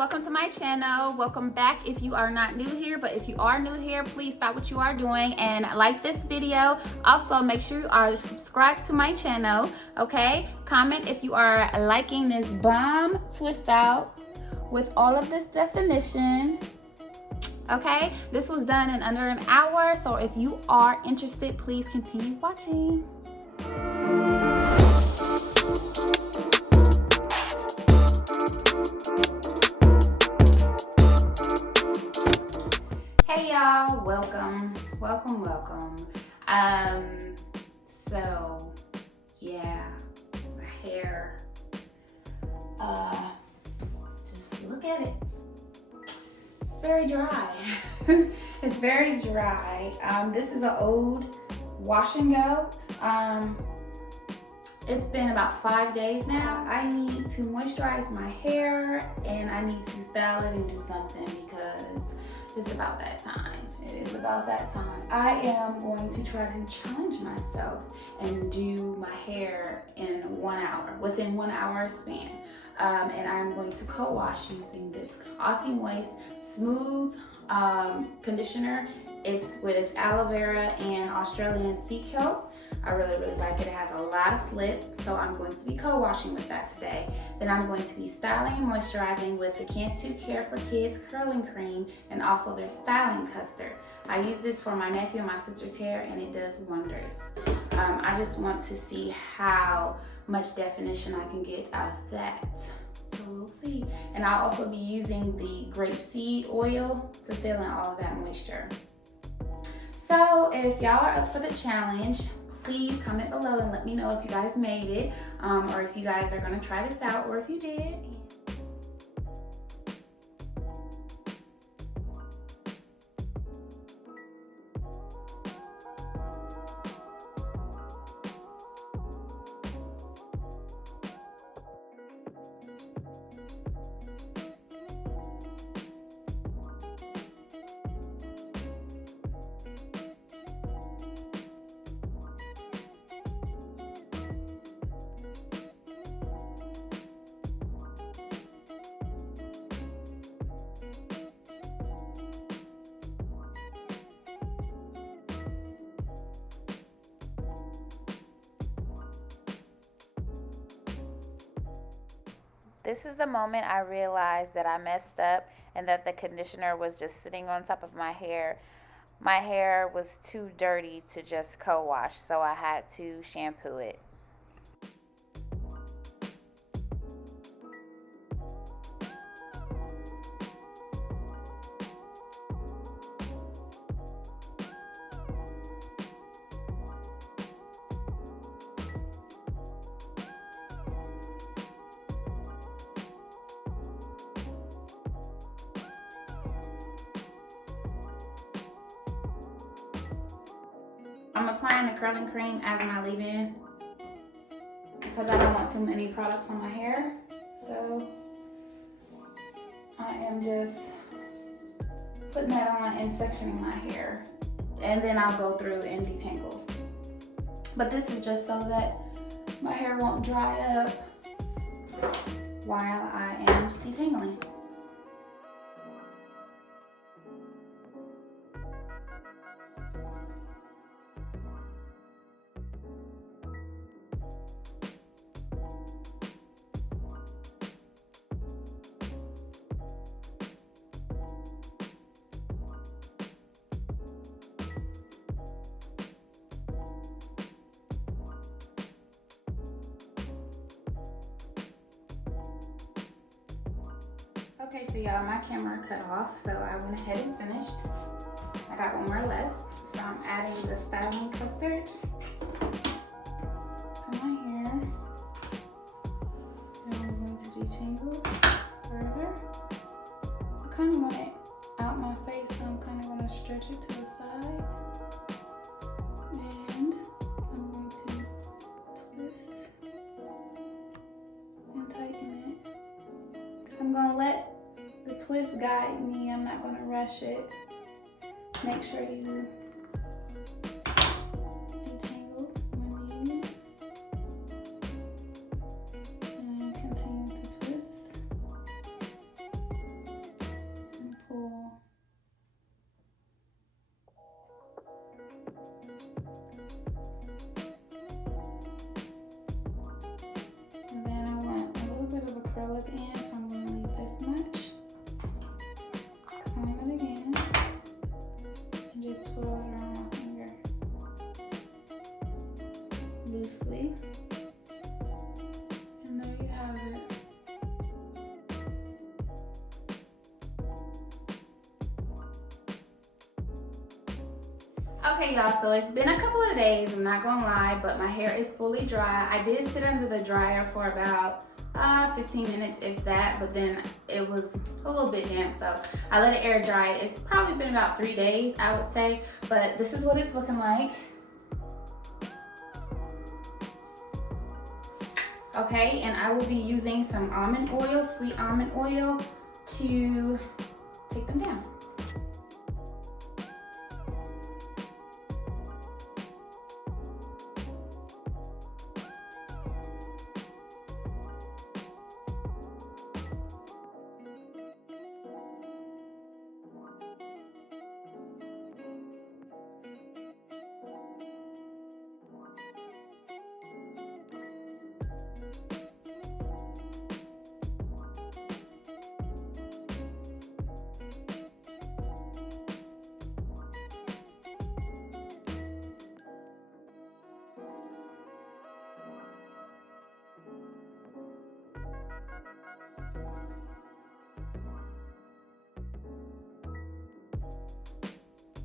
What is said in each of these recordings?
welcome to my channel. Welcome back if you are not new here, but if you are new here, please stop what you are doing and like this video. Also, make sure you are subscribed to my channel, okay? Comment if you are liking this bomb twist out with all of this definition, okay? This was done in under an hour, so if you are interested, please continue watching. Hey y'all, welcome. So yeah, my hair, just look at it. It's very dry. It's very dry. This is an old wash and go. It's been about 5 days now. I need to moisturize my hair and I need to style it and do something because it's about that time. It is about that time. I am going to try to challenge myself and do my hair in 1 hour, within 1 hour span. And I'm going to co-wash using this Aussie Moist Smooth conditioner. It's with aloe vera and Australian sea kelp. I really like it. It has a lot of slip, so I'm going to be co-washing with that today. Then I'm going to be styling and moisturizing with the Cantu Care for Kids curling cream and also their styling custard. I use this for my nephew and my sister's hair and it does wonders. I just want to see how much definition I can get out of that. So we'll see. And I'll also be using the grape seed oil to seal in all of that moisture. So if y'all are up for the challenge, please comment below and let me know if you guys made it, or if you guys are gonna try this out, or if you did. This is the moment I realized that I messed up and that the conditioner was just sitting on top of my hair. My hair was too dirty to just co-wash, so I had to shampoo it. I'm applying the curling cream as my leave-in because I don't want too many products on my hair. So I am just putting that on and sectioning my hair. And then I'll go through and detangle. But this is just so that my hair won't dry up while I am detangling. Okay, so y'all, my camera cut off, so I went ahead and finished. I got one more left, so I'm adding the styling custard to my hair. And I'm going to detangle further. I kind of want it out my face, so I'm kind of going to stretch it to the side. And I'm going to twist and tighten it. I'm going to let the twist guide me. I'm not going to rush it. Make sure you detangle when needed. And continue to twist. this much. Comb it again. And just swirl it around my finger. Loosely. And there you have it. Okay y'all, so it's been a couple of days, I'm not gonna lie, but my hair is fully dry. I did sit under the dryer for about 15 minutes, if that, but then it was a little bit damp, so I let it air dry. It's probably been about 3 days, I would say, but this is what it's looking like. Okay, and I will be using some almond oil, sweet almond oil, to take them down.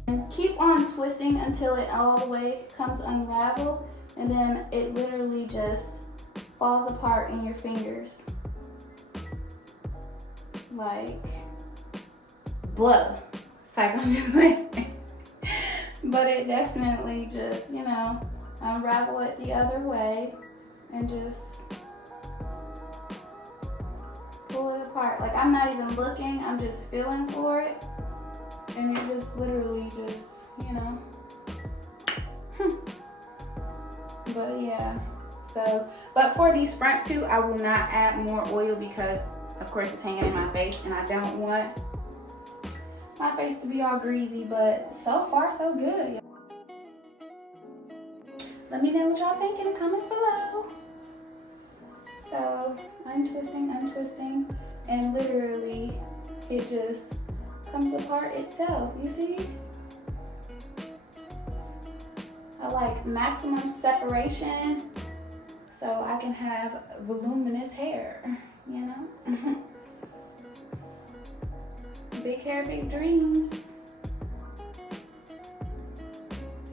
And keep on twisting until it all the way comes unraveled, and then it literally just falls apart in your fingers. Like butter. It's like I'm just like, but it definitely just, you know, unravel it the other way and just pull it apart. Like I'm not even looking, I'm just feeling for it. And it just literally just, you know. But yeah, so, but for these front two, I will not add more oil because of course it's hanging in my face and I don't want my face to be all greasy, but so far so good. Let me know what y'all think in the comments below. So, untwisting, and literally it just comes apart itself, you see? I like maximum separation so I can have voluminous hair, you know? Big hair, big dreams.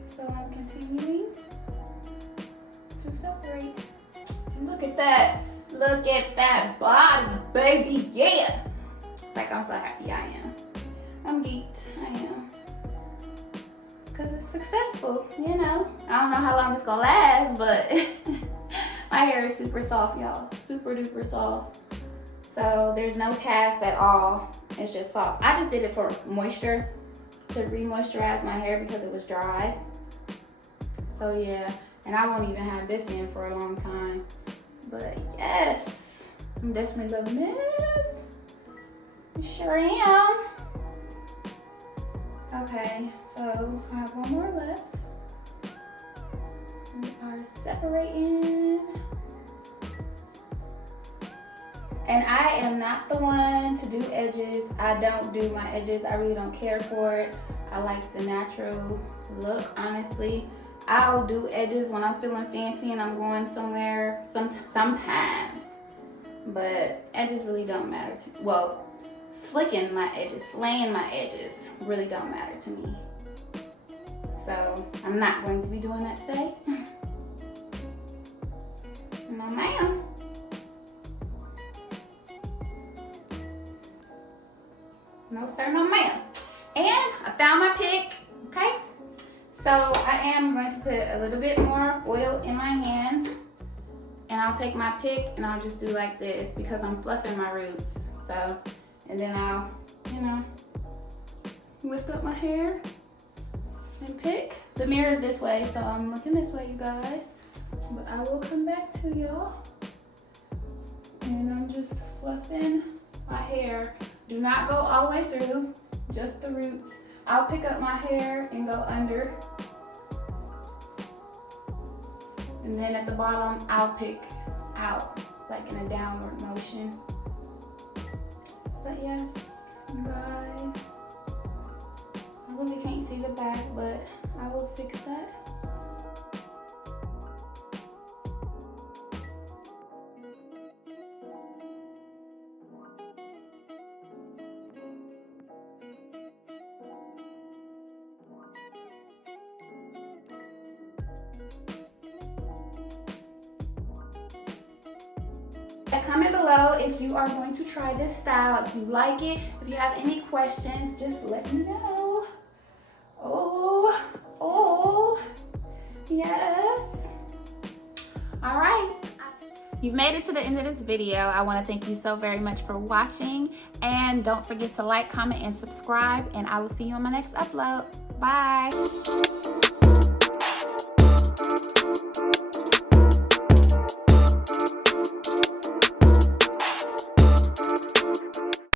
So I'm continuing to separate. And look at that body, baby, yeah! It's like I'm so happy I am. I'm geeked, I am. Cause it's successful, you know. I don't know how long it's gonna last, but my hair is super soft, y'all. Super duper soft. So there's no cast at all. It's just soft. I just did it for moisture, to re-moisturize my hair because it was dry. So yeah, and I won't even have this in for a long time. But yes, I'm definitely loving this. I sure am. Okay, so I have one more left. We are separating. And I am not the one to do edges. I don't do my edges. I really don't care for it. I like the natural look, honestly. I'll do edges when I'm feeling fancy and I'm going somewhere sometimes. But edges really don't matter to me. Well, slicking my edges, slaying my edges really don't matter to me. So I'm not going to be doing that today. No ma'am. No sir, no ma'am. And I found my pick, okay? So I am going to put a little bit more oil in my hands, and I'll take my pick and I'll just do like this because I'm fluffing my roots. So, and then I'll, you know, lift up my hair and pick. The mirror is this way, so I'm looking this way, you guys. But I will come back to y'all. And I'm just fluffing my hair. Do not go all the way through, just the roots. I'll pick up my hair and go under. And then at the bottom, I'll pick out, like in a downward motion. yes, you guys. I really can't see the back, but I will fix that. Comment below if you are going to try this style, if you like it. If you have any questions, just let me know. Oh, yes. All right. You've made it to the end of this video. I want to thank you so very much for watching. And don't forget to like, comment, and subscribe. And I will see you on my next upload. Bye.